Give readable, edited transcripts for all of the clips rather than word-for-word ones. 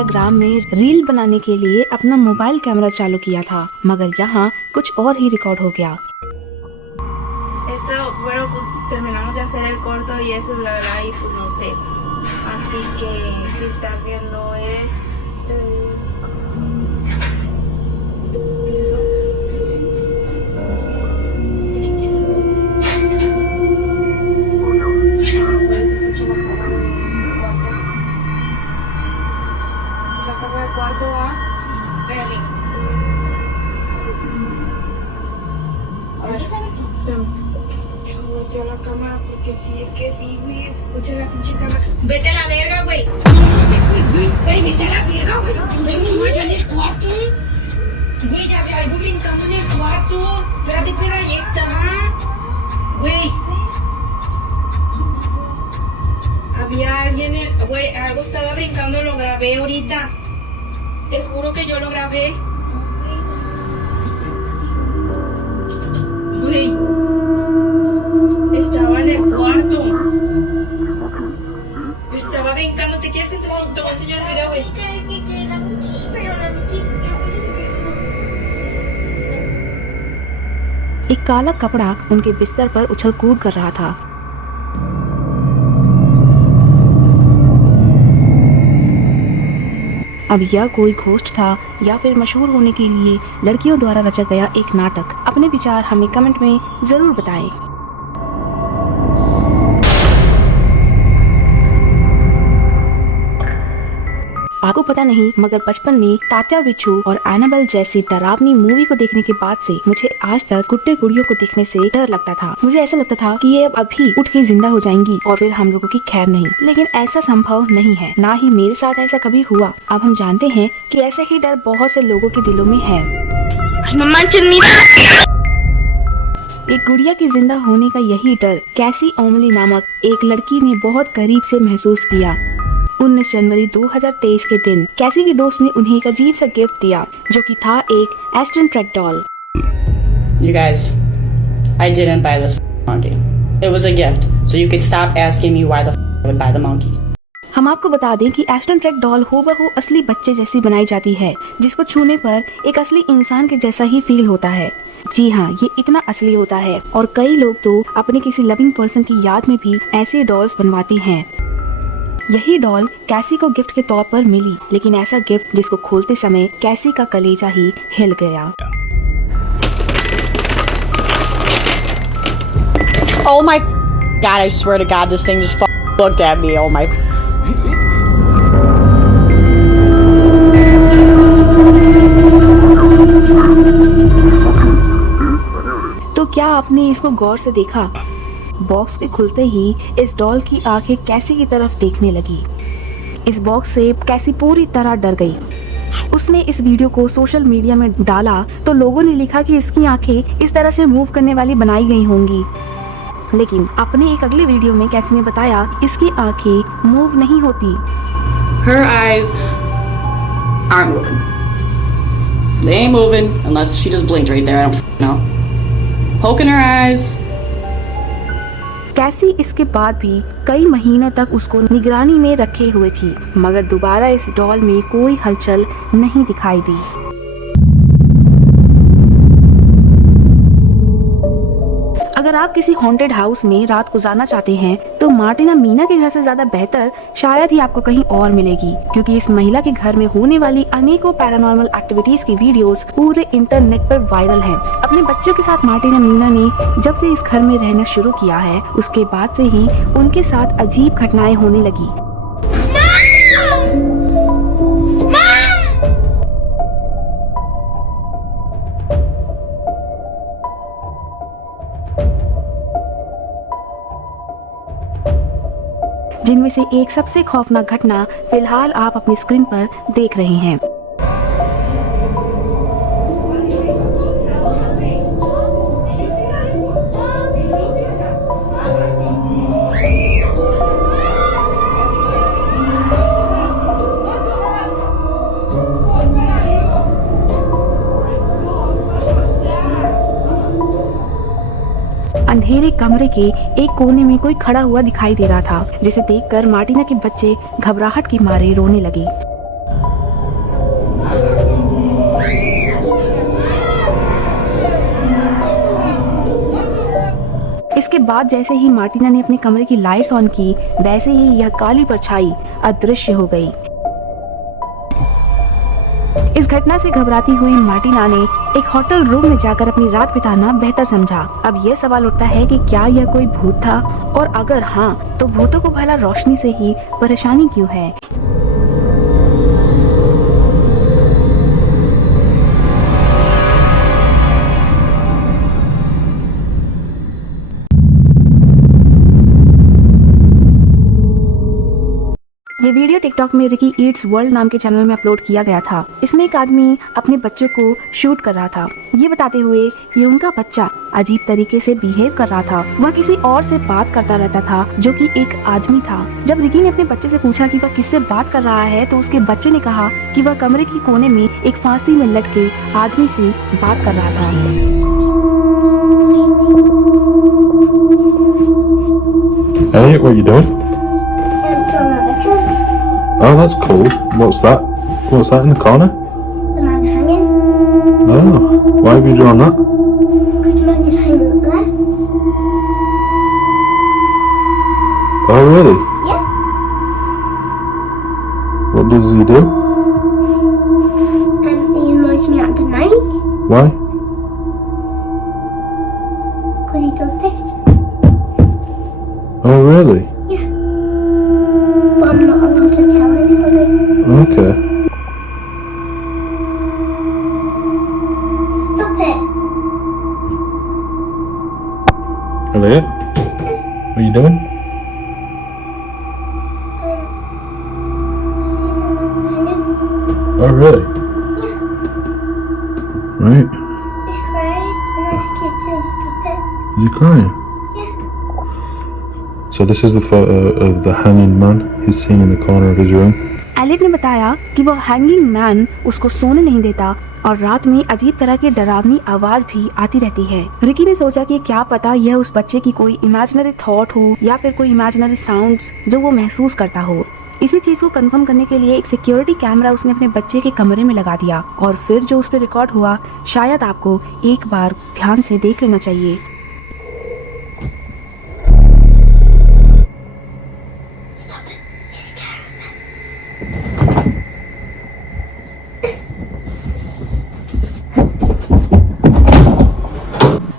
Instagram में reel बनाने के लिए अपना मोबाइल कैमरा चालू किया था, मगर यहाँ कुछ और ही रिकॉर्ड हो गया। Bueno, pues terminamos de hacer el corto y eso, la verdad, y pues no sé. Así que si estás viendo ¿qué es eso? Puedes escuchar la cámara del cuarto. La cámara del cuarto va. Sí, pero bien. A ver, volteó la cámara porque sí, es que sí, güey, se escucha la pinche cámara. Vete a la verga, güey. Güey, vete a la verga, güey. Pinche niño allá en el cuarto. Güey, ya ve algo brincando en el cuarto. Espérate, perra, ahí está. Güey. Había alguien, güey, algo estaba brincando, lo grabé ahorita. Te juro que yo lo grabé. Güey. Estaba en el cuarto. Estaba brincando. ¿Te quieres que te voy a enseñar el video, güey? Es que la Michi, pero la Michi... एक काला कपड़ा उनके बिस्तर पर उछल कूद कर रहा था। अब यह कोई घोस्ट था या फिर मशहूर होने के लिए लड़कियों द्वारा रचा गया एक नाटक? अपने विचार हमें कमेंट में जरूर बताएं। आपको पता नहीं, मगर बचपन में तात्या बिच्छू और एनाबेल जैसी डरावनी मूवी को देखने के बाद से मुझे आज तक गुड्डे गुड़ियों को देखने से डर लगता था। मुझे ऐसा लगता था कि ये अब अभी उठ के जिंदा हो जाएंगी और फिर हम लोगों की खैर नहीं। लेकिन ऐसा संभव नहीं है, ना ही मेरे साथ ऐसा कभी हुआ। अब हम जानते हैं कि ऐसा ही डर बहुत से लोगों के दिलों में है। एक गुड़िया की जिंदा होने का यही डर कैसी ओमली नामक एक लड़की ने बहुत करीब से महसूस किया। 19 जनवरी 2023 के दिन कैसी की दोस्त ने उन्हें एक अजीब सा गिफ्ट दिया, जो कि था एक Aston track doll. You guys, I didn't buy this monkey. It was a gift, so you could stop asking me why the I would buy the monkey. हम आपको बता दें कि एस्टन ट्रैक डॉल हूबहू असली बच्चे जैसी बनाई जाती है, जिसको छूने पर एक असली इंसान के जैसा ही फील होता है। जी हाँ, ये इतना असली होता है और कई लोग तो अपने किसी लविंग पर्सन की याद में भी ऐसे डॉल्स बनवाती हैं। यही डॉल कैसी को गिफ्ट के तौर पर मिली, लेकिन ऐसा गिफ्ट जिसको खोलते समय कैसी का कलेजा ही हिल गया। Oh my God, I swear to God, this thing just looked at me. Oh my. तो क्या आपने इसको गौर से देखा? बॉक्स के खुलते ही इस डॉल की आंखें कैसी की तरफ देखने लगी। इस बॉक्स से कैसी पूरी तरह डर गई। उसने इस वीडियो को सोशल मीडिया में डाला तो लोगों ने लिखा कि इसकी आंखें इस तरह से मूव करने वाली बनाई गई होंगी, लेकिन अपने एक अगले वीडियो में कैसी ने बताया इसकी आंखें मूव नहीं होती। Her eyes aren't moving. They ain't moving unless she just blinked right there. I don't know. Poking her eyes. कैसी इसके बाद भी कई महीनों तक उसको निगरानी में रखे हुए थी, मगर दोबारा इस डॉल में कोई हलचल नहीं दिखाई दी। अगर आप किसी हॉन्टेड हाउस में रात गुजारना चाहते हैं तो मार्टिना मीना के घर से ज्यादा बेहतर शायद ही आपको कहीं और मिलेगी, क्योंकि इस महिला के घर में होने वाली अनेकों पैरानॉर्मल एक्टिविटीज की वीडियोस पूरे इंटरनेट पर वायरल हैं। अपने बच्चों के साथ मार्टिना मीना ने जब से इस घर में रहना शुरू किया है, उसके बाद से ही उनके साथ अजीब घटनाएं होने लगी। जिनमें से एक सबसे खौफनाक घटना फिलहाल आप अपनी स्क्रीन पर देख रहे हैं। अंधेरे कमरे के एक कोने में कोई खड़ा हुआ दिखाई दे रहा था, जिसे देखकर मार्टिना के बच्चे घबराहट के मारे रोने लगे। बाद जैसे ही मार्टिना ने अपने कमरे की लाइट्स ऑन की, वैसे ही यह काली परछाई अदृश्य हो गई। इस घटना से घबराती हुई मार्टिना ने एक होटल रूम में जाकर अपनी रात बिताना बेहतर समझा। अब यह सवाल उठता है कि क्या यह कोई भूत था, और अगर हाँ, तो भूतों को भला रोशनी से ही परेशानी क्यों है। ये वीडियो टिकटॉक में रिकी ईट्स वर्ल्ड नाम के चैनल में अपलोड किया गया था। इसमें एक आदमी अपने बच्चे को शूट कर रहा था, ये बताते हुए कि उनका बच्चा अजीब तरीके से बिहेव कर रहा था। वह किसी और से बात करता रहता था जो कि एक आदमी था। जब रिकी ने अपने बच्चे से पूछा कि वह किससे बात कर रहा है, तो उसके बच्चे ने कहा कि वह कमरे की कोने में एक फांसी में लटके आदमी से बात कर रहा था। Hey, what are you doing? Oh, that's cool. What's that? What's that in the corner? The man hanging. Oh, why have you drawn that? Because the man is hanging up there. Oh, really? Yeah. What does he do? And he annoys me at the night. Why? Because he does this. Oh, really? Yeah. But I'm not allowed to tell anybody. Okay. Stop it. Elliot? What are you doing? I see the man hanging. Oh, really? Yeah. Right. He's crying and I keep saying stop it. Is he crying? Yeah. So this is the photo of the hanging man he's seen in the corner of his room. Elite ने बताया कि वह hanging man उसको सोने नहीं देता और रात में अजीब तरह की डरावनी आवाज भी आती रहती है। रिकी ने सोचा कि क्या पता यह उस बच्चे की कोई इमेजिनरी थॉट हो या फिर कोई इमेजिनरी साउंड्स जो वो महसूस करता हो। इसी चीज को कंफर्म करने के लिए एक सिक्योरिटी कैमरा उसने अपने बच्चे के कमरे में लगा दिया और फिर जो उस पर रिकॉर्ड हुआ शायद आपको एक बार ध्यान से देख लेना चाहिए।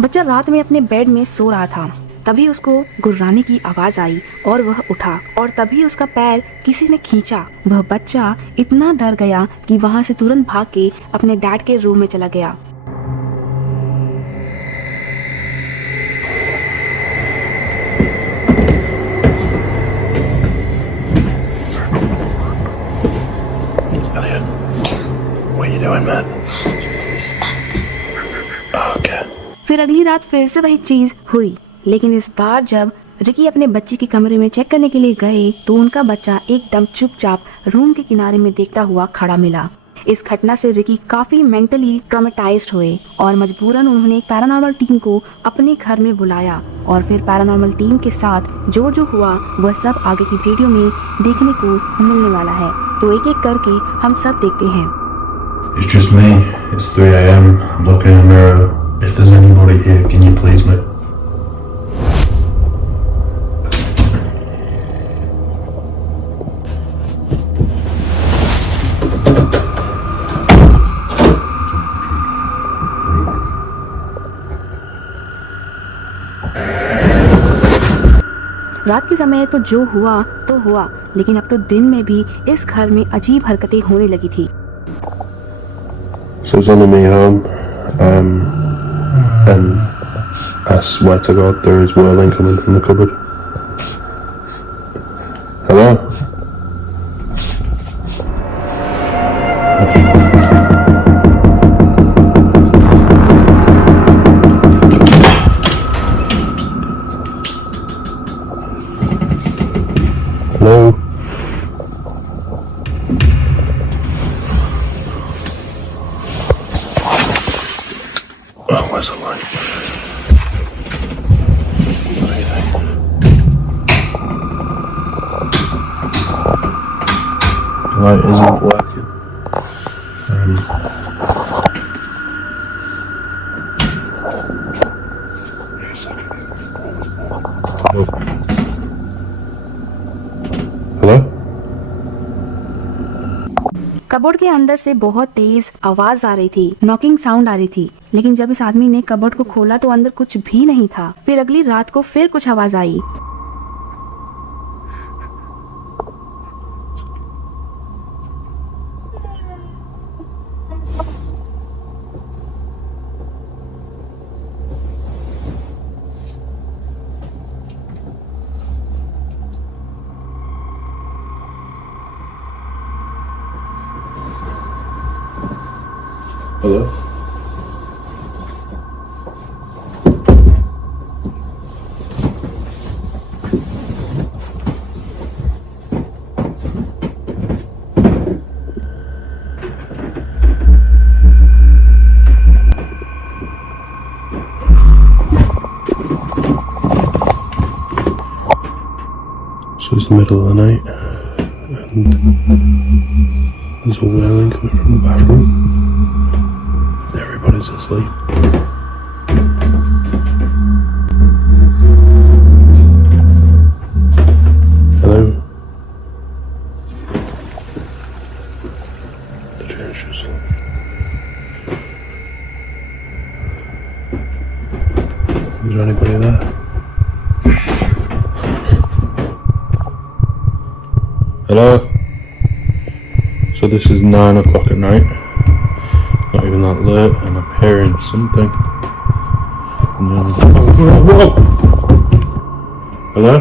बच्चा रात में अपने बेड में सो रहा था, तभी उसको गुर्राने की आवाज आई और वह उठा और तभी उसका पैर किसी ने खींचा। वह बच्चा इतना डर गया कि वहां से तुरंत भाग के अपने डैड के रूम में चला गया। Elliot, what are you doing, man? Oh, okay. फिर अगली रात फिर से वही चीज हुई, लेकिन इस बार जब रिकी अपने बच्चे के कमरे में चेक करने के लिए गए तो उनका बच्चा एकदम चुपचाप रूम के किनारे में देखता हुआ खड़ा मिला। इस घटना से रिकी काफी मेंटली ट्रॉमेटाइज्ड हुए और मजबूरन उन्होंने एक पैरानॉर्मल टीम को अपने घर में बुलाया और फिर पैरानॉर्मल टीम के साथ जो जो हुआ वह सब आगे की वीडियो में देखने को मिलने वाला है। तो एक एक करके हम सब देखते हैं। It's just me. It's 3 a.m. I'm looking in the mirror. If there's anybody here, can you please me? रात के समय तो जो हुआ तो हुआ, लेकिन अब तो दिन में भी इस घर में अजीब हरकतें होने लगी थी। So it's only me home, and I swear to God there is whirling coming from the cupboard. Hello? Hello? Oh, where's the light? What do you think? The light isn't working. Wait a second. Hello? Cupboard के अंदर से बहुत तेज आवाज आ रही थी, knocking sound आ रही थी। लेकिन जब इस आदमी ने कबोर्ड को खोला तो अंदर कुछ भी नहीं था। फिर अगली रात को फिर कुछ आवाज आई। Hello? So it's the middle of the night and there's a wailing coming from the bathroom. Everybody's asleep. Hello? The churches. Is there anybody there? Hello? So this is 9 o'clock at night. Not even that late, and I'm hearing something. And then, whoa! Hello?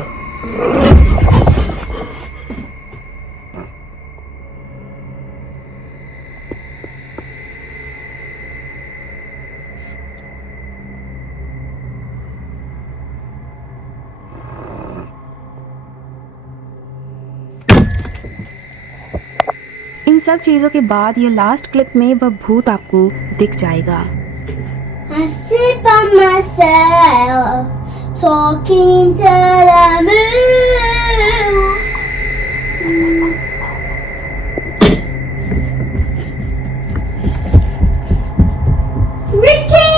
इन सब चीजों के बाद ये last clip में वह भूत आपको दिख जाएगा। I sit by myself, talking to the moon. Ricky!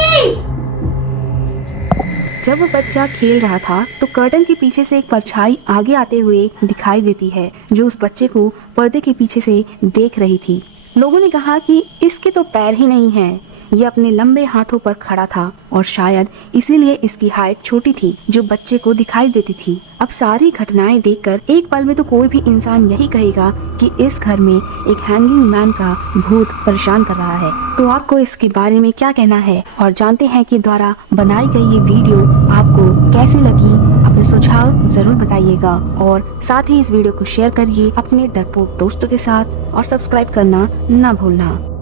जब वो बच्चा खेल रहा था तो कर्टन के पीछे से एक परछाई आगे आते हुए दिखाई देती है, जो उस बच्चे को पर्दे के पीछे से देख रही थी। लोगों ने कहा कि इसके तो पैर ही नहीं हैं। ये अपने लंबे हाथों पर खड़ा था और शायद इसीलिए इसकी हाइट छोटी थी, जो बच्चे को दिखाई देती थी। अब सारी घटनाएं देखकर एक पल में तो कोई भी इंसान यही कहेगा कि इस घर में एक हैंगिंग मैन का भूत परेशान कर रहा है। तो आपको इसके बारे में क्या कहना है, और जानते हैं कि द्वारा बनाई गई ये वीडियो आपको कैसी लगी? अपने सुझाव जरूर बताइएगा और साथ ही इस वीडियो को शेयर करिए अपने डरपोक दोस्तों के साथ और सब्सक्राइब करना ना भूलना।